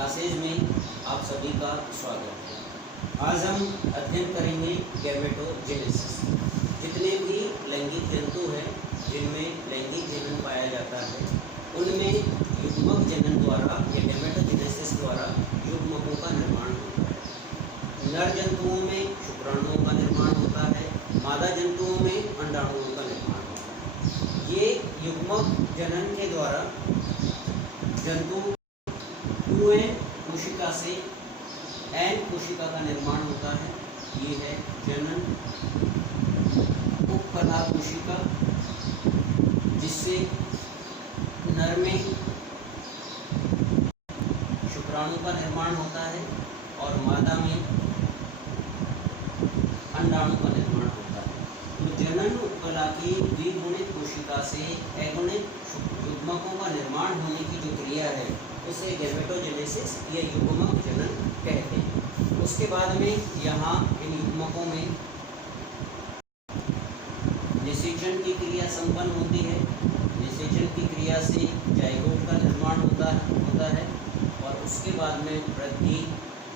Classes में आप सभी का स्वागत है। आज हम अध्ययन करेंगे गैमेटोजेनेसिस। जितने भी लैंगिक जंतु हैं जिनमें लैंगिक जनन पाया जाता है, उनमें युग्मक जनन द्वारा या गैमेटोजेनेसिस द्वारा युग्मकों का निर्माण होता है। नर जंतुओं में शुक्राणुओं का निर्माण होता है, मादा जंतुओं में अंडाणुओं का निर्माण होता है। ये युग्मक जनन के द्वारा जंतु 2n कोशिका से n कोशिका का निर्माण होता है। ये है जनन उपकला कोशिका, जिससे नर में शुक्राणु का निर्माण होता है और मादा में अंडाणु का निर्माण होता है। तो जनन उपकला की द्विगुणित कोशिका से अगुणित युग्मकों का निर्माण होने की जो क्रिया है उसे गैमेटोजेनेसिस या युग्मक जनन कहते हैं। उसके बाद में यहाँ इन युग्मकों में निषेचन की क्रिया संपन्न होती है। निषेचन की क्रिया से जाइगोट का निर्माण होता है और उसके बाद में वृद्धि,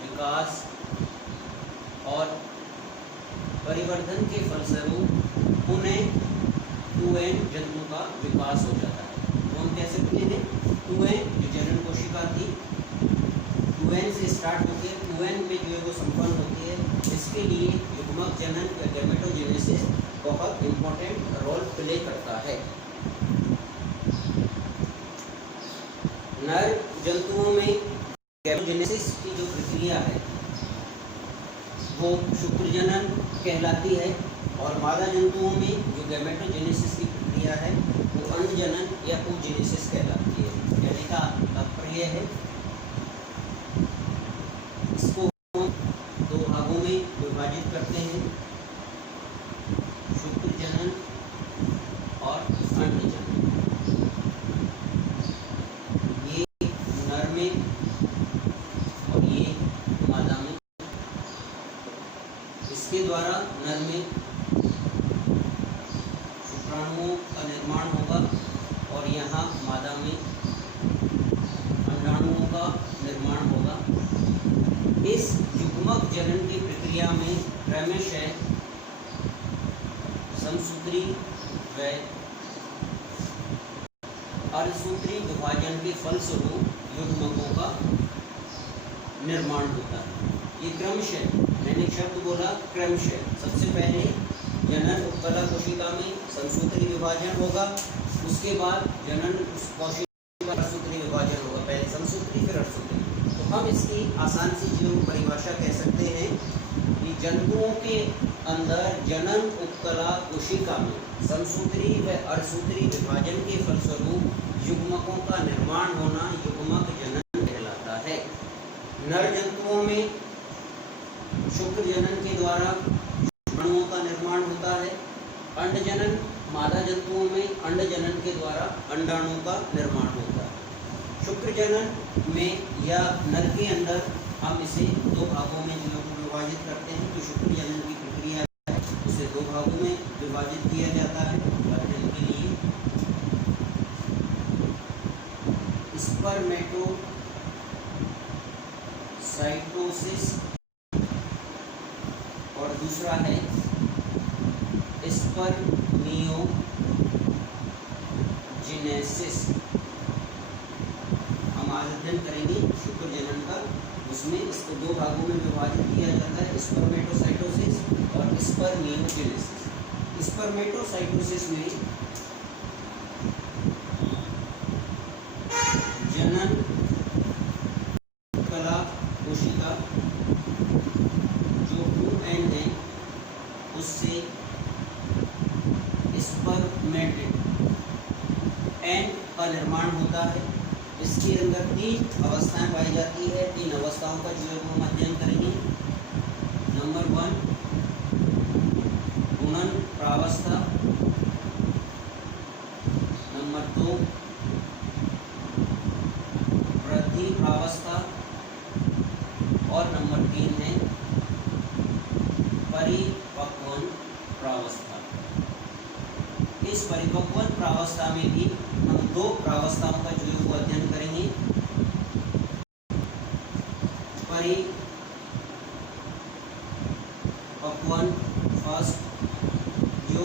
विकास और परिवर्धन के फलस्वरूप पुनः 2n जंतु का विकास हो जाता है। तो हम कैसे बने हैं 2n जो जनन कोशिका थी 2n से स्टार्ट होकर 2n में जो है वो संपन्न होती है। इसके लिए युग्मक जनन या गैमेटोजेनेसिस बहुत इम्पोर्टेंट रोल प्ले करता है। नर जंतुओं में गैमेटोजेनेसिस की जो प्रक्रिया है वो शुक्र जनन कहलाती है और मादा जंतुओं में जो गैमेटोजेनेसिस की प्रक्रिया है वो अंड जनन या oogenesis कहलाती है। यानी का तात्पर्य है इसको दो भागों में विभाजित करते हैं, शुक्र जनन और अंड जनन। ये नर में और ये मादा में। इसके द्वारा नर में शुक्राणुओं का निर्माण होगा और यहाँ मादा में अंडाणुओं का निर्माण होगा। इस युग्मक जनन की प्रक्रिया में क्रमशः समसूत्री व अर्धसूत्री विभाजन के फलस्वरूप युग्मकों का निर्माण होता है। ये क्रमशः, मैंने शब्द बोला क्रमशः। सबसे पहले जनन उपकला कोशिका में समसूत्री विभाजन होगा, उसके बाद जनन कोशिका अर्धसूत्री विभाजन होगा। पहले समसूत्री फिर अर्धसूत्री। तो हम इसकी आसान सी जो परिभाषा कह सकते हैं कि जंतुओं के अंदर जनन उपकला कोशिका में समसूत्री व अर्धसूत्री विभाजन के फलस्वरूप युग्मकों का निर्माण होना युग्मक जनन कहलाता है। नर जंतुओं में शुक्र जनन के द्वारा शुक्राणुओं का निर्माण होता है। अंड जनन मादा जंतुओं में अंड जनन के द्वारा अंडाणुओं का निर्माण होता है। शुक्र जनन में या नर के अंदर हम इसे दो भागों में जो विभाजित करते हैं। तो शुक्र जनन की प्रक्रिया है उसे दो भागों में विभाजित किया जाता है अध्ययन के लिए। स्पर्मेटोसाइटोसिस और दूसरा है स्पर्मियोजेनेसिस। हम आज अध्ययन करेंगे शुक्र जनन का, उसमें इसको दो भागों में विभाजित किया जाता है, स्पर्मेटोसाइटोसिस और स्पर्मियोजेनेसिस। स्पर्मेटोसाइटोसिस में जनन कला कोशिका जो 2n है उससे स्पर्मेटिड n का निर्माण होता है। इसके अंदर 3 अवस्थाएं पाई जाती है। 3 अवस्थाओं का जो है वो हम अध्ययन करेंगे। नंबर 1 गुणन प्रावस्था, नंबर 2 वृद्धि प्रावस्था और नंबर 3 है परिपक्वन प्रावस्था। इस परिपक्वन प्रावस्था में भी हम 2 प्रावस्थाओं का जो है वो अध्ययन करेंगे। प्राइमरी पक्वन फर्स्ट, जो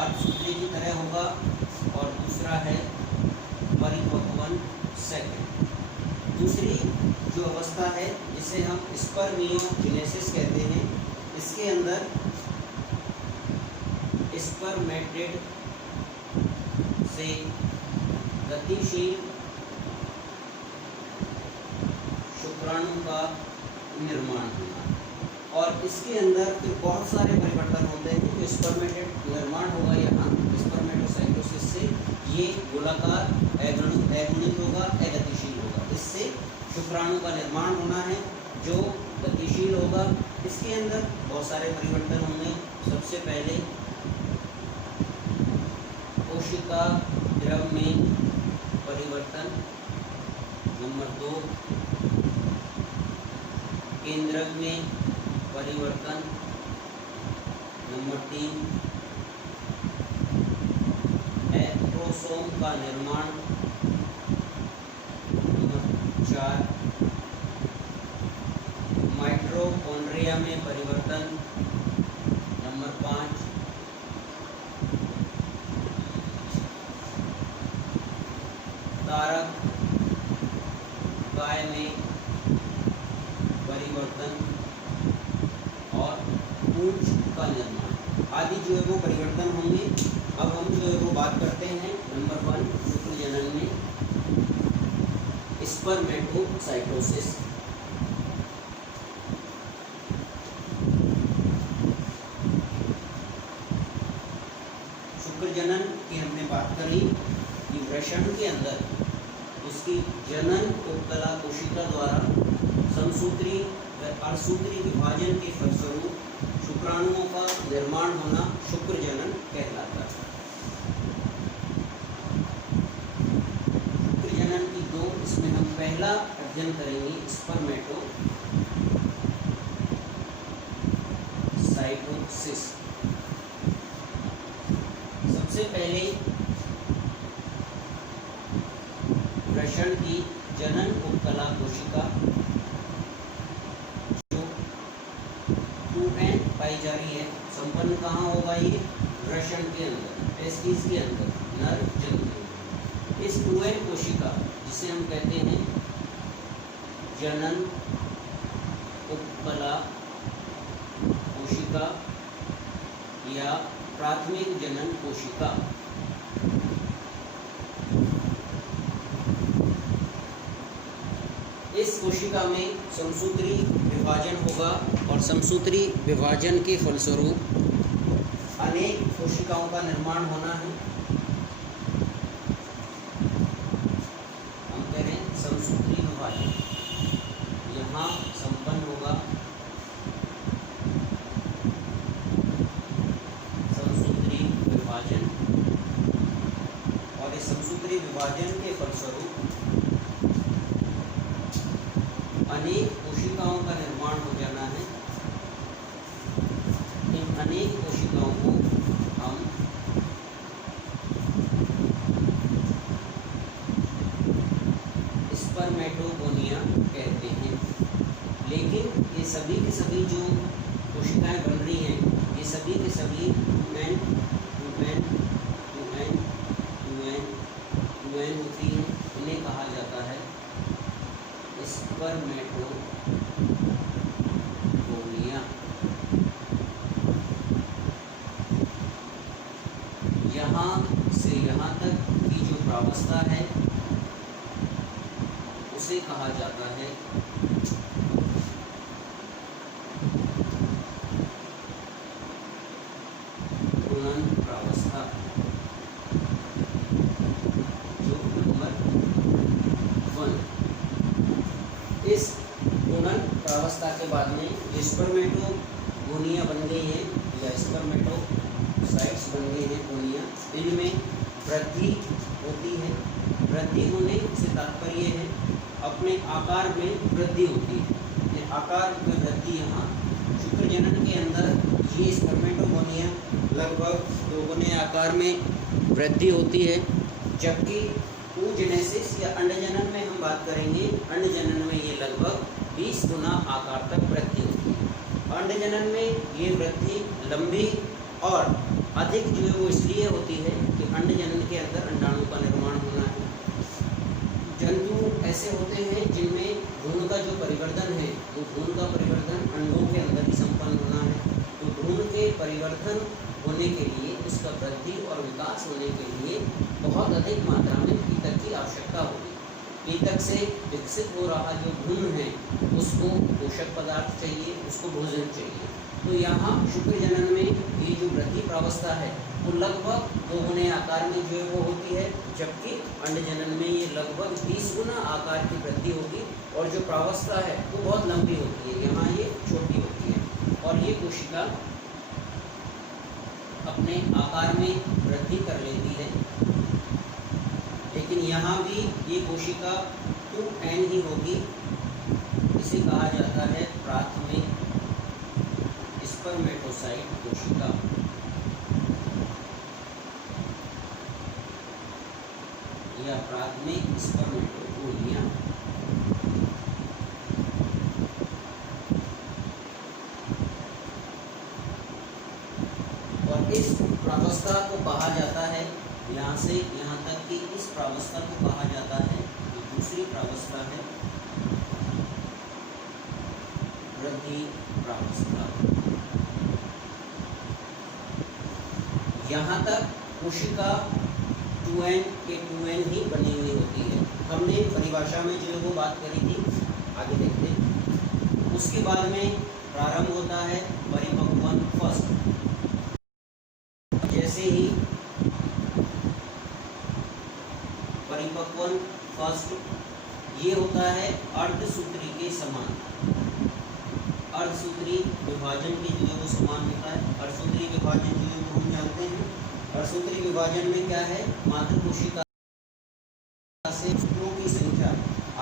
अर्धसूत्री की तरह होगा, और दूसरा है परिपक्वन सेकंड। दूसरी जो अवस्था है जिसे हम स्पर्मियोजेनेसिस कहते हैं, इसके अंदर स्पर्मेटिड से गतिशील शुक्राणु का निर्माण होना, और इसके अंदर फिर बहुत सारे परिवर्तन होते हैं। जो स्पर्मेटिड निर्माण होगा यहाँ स्पर्मेटोसाइटोसिस से, ये गोलाकार अगुणित होगा, अगतिशील होगा। इससे शुक्राणु का निर्माण होना है जो गतिशील होगा। इसके अंदर बहुत सारे परिवर्तन होंगे। सबसे पहले कोशिका द्रव में परिवर्तन, नंबर 2 केंद्रक में परिवर्तन, नंबर 3 एक्ट्रोसोम का निर्माण, नंबर 4 माइटोकॉन्ड्रिया में परिवर्तन, नंबर 5 तारक काय में परिवर्तन और पूंछ का निर्माण आदि जो है वो परिवर्तन होंगे। अब हम जो है वो बात करते हैं नंबर 1 शुक्र जनन में स्पर्मेटोसाइटोसिस। शुक्र जनन की हमने बात करी कि वृषण के अंदर उसकी जनन उपकला कोशिका द्वारा समसूत्री व अर्धसूत्री विभाजन के फलस्वरूप शुक्राणुओं का निर्माण होना शुक्र जनन कहलाता है। शुक्र जनन की 2, इसमें हम पहला अध्ययन करेंगे स्पर्मेटोसाइटोसिस। सबसे पहले वृषण की जनन उपकला कोशिका जो 2n पाई जा रही है, संपन्न कहाँ होगा? ये वृषण के अंदर, टेस्टिस के अंदर, नर जंतु। इस 2n कोशिका जिसे हम कहते हैं जनन उपकला कोशिका या प्राथमिक जनन कोशिका, इस कोशिका में समसूत्री विभाजन होगा और समसूत्री विभाजन के फलस्वरूप अनेक कोशिकाओं का निर्माण होना है। हम कह रहे हैं समसूत्री विभाजन यहाँ संपन्न होगा। समसूत्री विभाजन, और इस समसूत्री विभाजन के फलस्वरूप अनेक कोशिकाओं का निर्माण हो जाना है। इन अनेक कोशिकाओं को हम स्पर्मेटोगोनिया कहते हैं। लेकिन ये सभी के सभी जो कोशिकाएं बन रही हैं, ये सभी के सभी 2n होती हैं। इन्हें कहा जाता है स्पर्मेटोगोनिया। यहाँ से यहाँ तक की जो प्रावस्था है उसे कहा जाता है गुणन प्रावस्था, जो नंबर 1। इस गुणन प्रावस्था के बाद में स्पर्मेटोगोनिया बन गई है या स्पर्मेटोसाइट्स बन गई है गोनिया। इनमें वृद्धि होती है। वृद्धि होने से तात्पर्य है अपने आकार में वृद्धि होती है। ये आकार में वृद्धि यहाँ शुक्र जनन के अंदर ये oogenesis या अंडजनन में हम बात करेंगे, अंडजनन में ये लगभग 20 गुना आकार तक वृद्धि होती है। अंडजनन में ये वृद्धि लंबी और अधिक जो है वो इसलिए होती है कि अंडजनन के अंदर अंडाणु का निर्माण होना है। जंतु ऐसे होते हैं जिनमें भ्रूण का जो परिवर्तन है, वो भ्रूण का परिवर्तन अंडों के अंदर ही संपन्न होना है। तो भ्रूण के परिवर्तन होने के लिए, उसका वृद्धि और विकास होने के लिए बहुत अधिक मात्रा में कीटक की आवश्यकता होगी। कीटक से विकसित हो रहा जो भ्रूण है उसको पोषक पदार्थ चाहिए, उसको भोजन चाहिए। तो यहाँ शुक्रजनन में ये जो वृद्धि प्रावस्था है वो लगभग 2 गुने आकार में जो है वो होती है, जबकि अंडजनन में ये लगभग 20 गुना आकार की वृद्धि होगी और जो प्रावस्था है वो बहुत लंबी होती है, यहाँ ये छोटी होती है और ये कोशिका अपने आकार में वृद्धि कर लेती है। लेकिन यहाँ भी ये कोशिका 2n ही होगी। इसे कहा जाता है प्राथमिक स्पर्मेटोसाइट कोशिका। या प्राथमिक स्पर्मेटोगोनिया। और इस प्रावस्था को कहा जाता है, यहाँ से यहाँ तक कि इस प्रावस्था को कहा जाता है, जो दूसरी प्रावस्था है, वृद्धि प्रावस्था। यहाँ तक कोशिका 2n के 2n ही बनी हुई होती है। हमने परिभाषा में जो वो बात करी थी, आगे देखते हैं। उसके बाद में प्रारंभ होता है परिपक्वन फर्स्ट। जैसे ही परिपक्वन फर्स्ट, ये होता है अर्धसूत्री के समान। अर्धसूत्री विभाजन के जो है वो समान होता है। अर्धसूत्री विभाजन जो है वो हम जानते हैं। अर्धसूत्री विभाजन में क्या है, मातृ कोशिका से सूत्रों की संख्या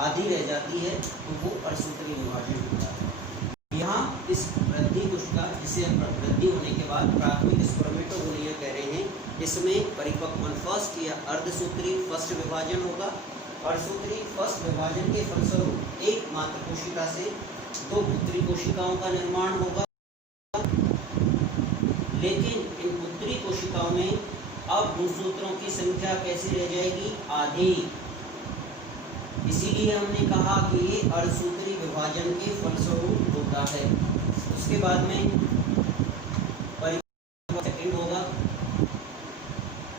आधी रह जाती है, तो वो अर्धसूत्री विभाजन होता है। यहाँ इस वृद्धि कोशिका, जिसे हम वृद्धि होने के बाद प्राथमिक स्पर्मेटोगोनिया कह रहे हैं, इसमें परिपक्वन फर्स्ट या अर्धसूत्री फर्स्ट विभाजन होगा। अर्धसूत्री फर्स्ट विभाजन के फलस्वरूप एक मातृ कोशिका से 2 पुत्री कोशिकाओं का निर्माण होगा। लेकिन इन पुत्री कोशिकाओं में अब गुणसूत्रों की संख्या कैसी रह जाएगी, आधी। इसीलिए हमने कहा कि ये अर्धसूत्री विभाजन के फलस्वरूप होता है। उसके बाद में परिपक्वन सेकंड होगा।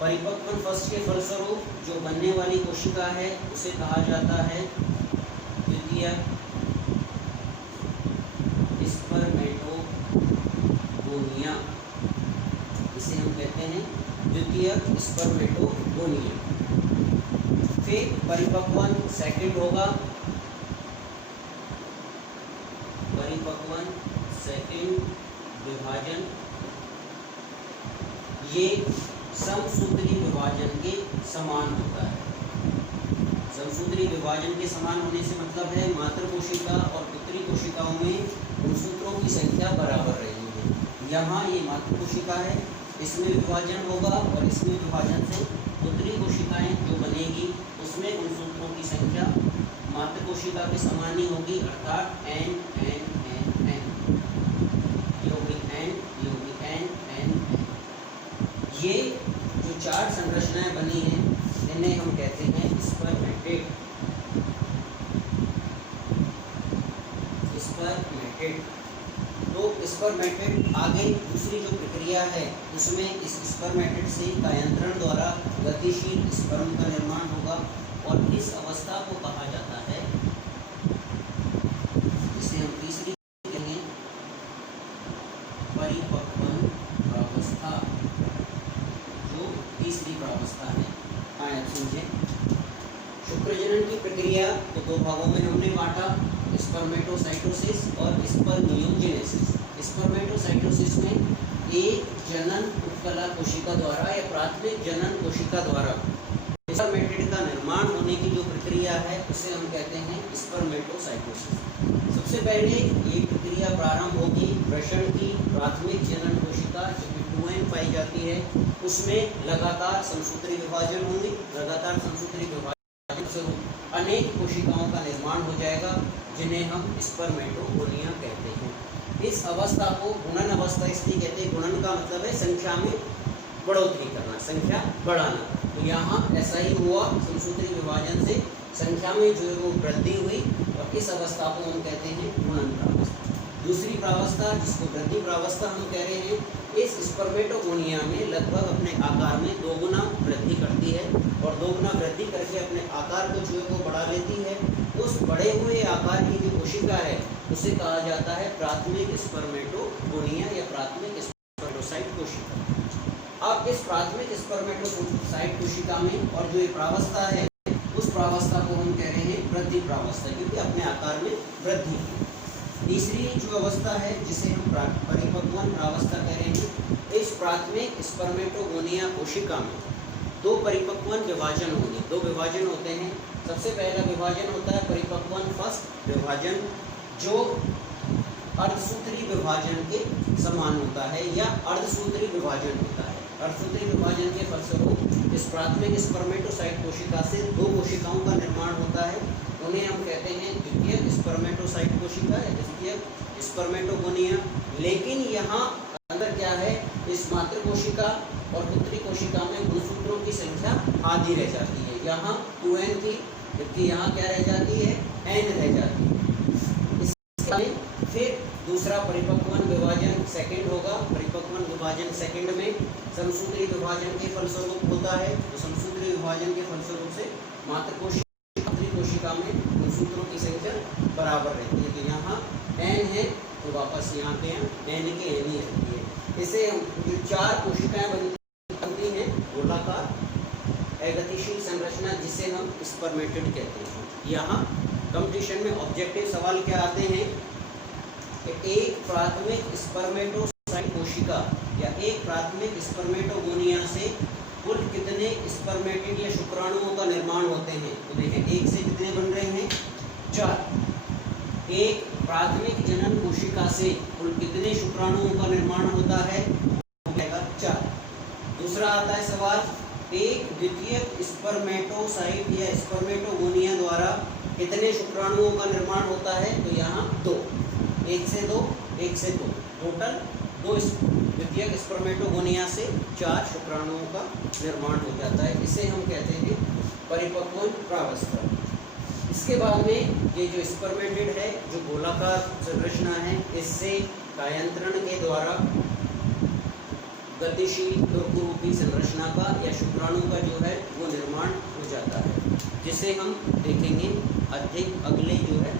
परिपक्वन फर्स्ट के फलस्वरूप जो बनने वाली कोशिका है उसे कहा जाता है द्वितीय स्पर्मेटोगोनिया। इसे हम कहते हैं द्वितीय स्पर्मेटोगोनिया। फिर परिपक्वन सेकंड होगा। परिपक्वन सेकंड विभाजन, ये समसूत्री विभाजन के समान होता है। समसूत्री विभाजन के समान होने से मतलब है मातृ कोशिका और पुत्री कोशिकाओं में गुणसूत्रों की संख्या बराबर रहेगी। यहाँ ये मातृ कोशिका है, इसमें विभाजन होगा और इसमें विभाजन से पुत्री कोशिकाएं जो बनेगी उसमें गुणसूत्रों की संख्या मातृ कोशिका के समान ही होगी, अर्थात n n n n। ये होगी n, ये होगी n n n। ये जो 4 संरचनाएं बनी हैं इन्हें हम कहते हैं स्पर्मेटेड। स्पर्मेटेड। तो स्पर्मेटेड आगे दूसरी जो प्रक्रिया है उसमें इस स्पर्मेटेड से कायांतरण द्वारा गतिशील स्पर्म का निर्माण होगा और इस अवस्था को कहा जाता है, जिसे हम तीसरी कहेंगे परिपक्वन प्रावस्था। जो तीसरी प्रावस्था है, आइए समझें। शुक्रजनन की प्रक्रिया तो 2 भागों में हमने बांटा, स्पर्मेटोसाइटोसिस और स्पर्मियोजेनेसिस। स्पर्मेटोसाइटोसिस में एक जनन उपकला कोशिका द्वारा या प्राथमिक जनन कोशिका द्वारा स्पर्मेटेड का निर्माण होने की जो प्रक्रिया है उसे हम कहते हैं स्पर्मेटोसाइटोसिस। सबसे पहले ये प्रक्रिया प्रारंभ होगी वृषण की प्राथमिक जनन कोशिका जो कि 2n पाई जाती है, उसमें लगातार समसूत्री विभाजन होंगे। लगातार समसूत्री विभाजन अनेक कोशिकाओं का निर्माण हो जाएगा, जिन्हें हम स्पर्मेटोगोनिया कहते हैं। इस अवस्था को गुणन अवस्था इसलिए कहते हैं, गुणन का मतलब है संख्या में बढ़ोतरी करना, संख्या बढ़ाना। तो यहाँ ऐसा ही हुआ, समसूत्री विभाजन से संख्या में जो है वो वृद्धि हुई, और इस अवस्था को हम कहते हैं गुणन प्रावस्था। दूसरी प्रावस्था, जिसको वृद्धि प्रावस्था हम कह रहे हैं, इस स्पर्मेटोगोनिया में लगभग अपने आकार में 2 गुना वृद्धि करती है, और 2 गुना वृद्धि करके अपने आकार को जो है वो बढ़ा लेती है। उस बढ़े हुए आकार की जो कोशिका है उसे कहा जाता है प्राथमिक स्पर्मेटोगोनिया या प्राथमिक स्पर्मेटोसाइट कोशिका। अब इस प्राथमिक स्पर्मेटोसाइट कोशिका में और जो ये प्रावस्था है, उस प्रावस्था को हम कह रहे हैं वृद्धि प्रावस्था, क्योंकि अपने आकार में वृद्धि की। तीसरी जो अवस्था है, जिसे हम परिपक्वन प्रावस्था कह रहे हैं, इस प्राथमिक स्पर्मेटोगोनिया कोशिका में 2 परिपक्वन विभाजन होंगे। 2 विभाजन होते हैं। सबसे पहला विभाजन होता है परिपक्वन फर्स्ट विभाजन, जो अर्धसूत्री विभाजन के समान होता है या अर्धसूत्री विभाजन होता है। अर्धसूत्री विभाजन के फलस्वरूप इस प्राथमिक स्पर्मेटोसाइट कोशिका से 2 कोशिकाओं का निर्माण होता है। उन्हें हम कहते हैं द्वितीयक स्पर्मेटोसाइट कोशिका या द्वितीयक स्पर्मेटोगोनिया। लेकिन यहाँ अंदर क्या है, इस मातृ कोशिका और पुत्री कोशिका में गुणसूत्रों की संख्या आधी रह जाती है। यहाँ 2n थी, जबकि यहाँ क्या रह जाती है, n रह जाती है। फिर दूसरा परिपक्वन विभाजन सेकंड होगा। परिपक्वन विभाजन सेकंड में समसूत्री विभाजन के फलस्वरूप होता है। तो समसूत्री विभाजन के फलस्वरूप से मातृ कोशिका में गुणसूत्रों की संख्या बराबर रहती है। तो यहाँ n है, तो वापस यहाँ पे n के n ही रहती है। इसे जो 4 कोशिकाएं बनती हैं गोलाकार अगतिशील संरचना, जिसे हम स्पर्मेटिड कहते हैं। यहाँ कंपटीशन में ऑब्जेक्टिव सवाल क्या आते हैं कि एक प्राथमिक स्पर्मेटोसाइट कोशिका या एक प्राथमिक स्पर्मेटोगोनिया से कुल कितने स्पर्मेटिड या शुक्राणुओं का निर्माण होते हैं। तो देखें, एक से कितने बन रहे हैं, 4। एक प्राथमिक जनन कोशिका से कुल कितने शुक्राणुओं का निर्माण होता है, हो जाएगा 4। दूसरा आता है सवाल, एक द्वितीयक स्पर्मेटोसाइट या स्पर्मेटोगोनिया द्वारा कितने शुक्राणुओं का निर्माण होता है। तो यहाँ 2, 1 से 2, 1 से 2, टोटल 2 द्वितीयक स्पर्मेटोगोनिया से 4 शुक्राणुओं का निर्माण हो जाता है। इसे हम कहते हैं परिपक्वन प्रावस्था। इसके बाद में ये जो स्पर्मेटिड है, जो गोलाकार संरचना है, इससे कायांतरण के द्वारा गतिशील रूपी संरचना का या शुक्राणु का जो है वो निर्माण हो जाता है, जिसे हम देखेंगे अधिक अगले जो है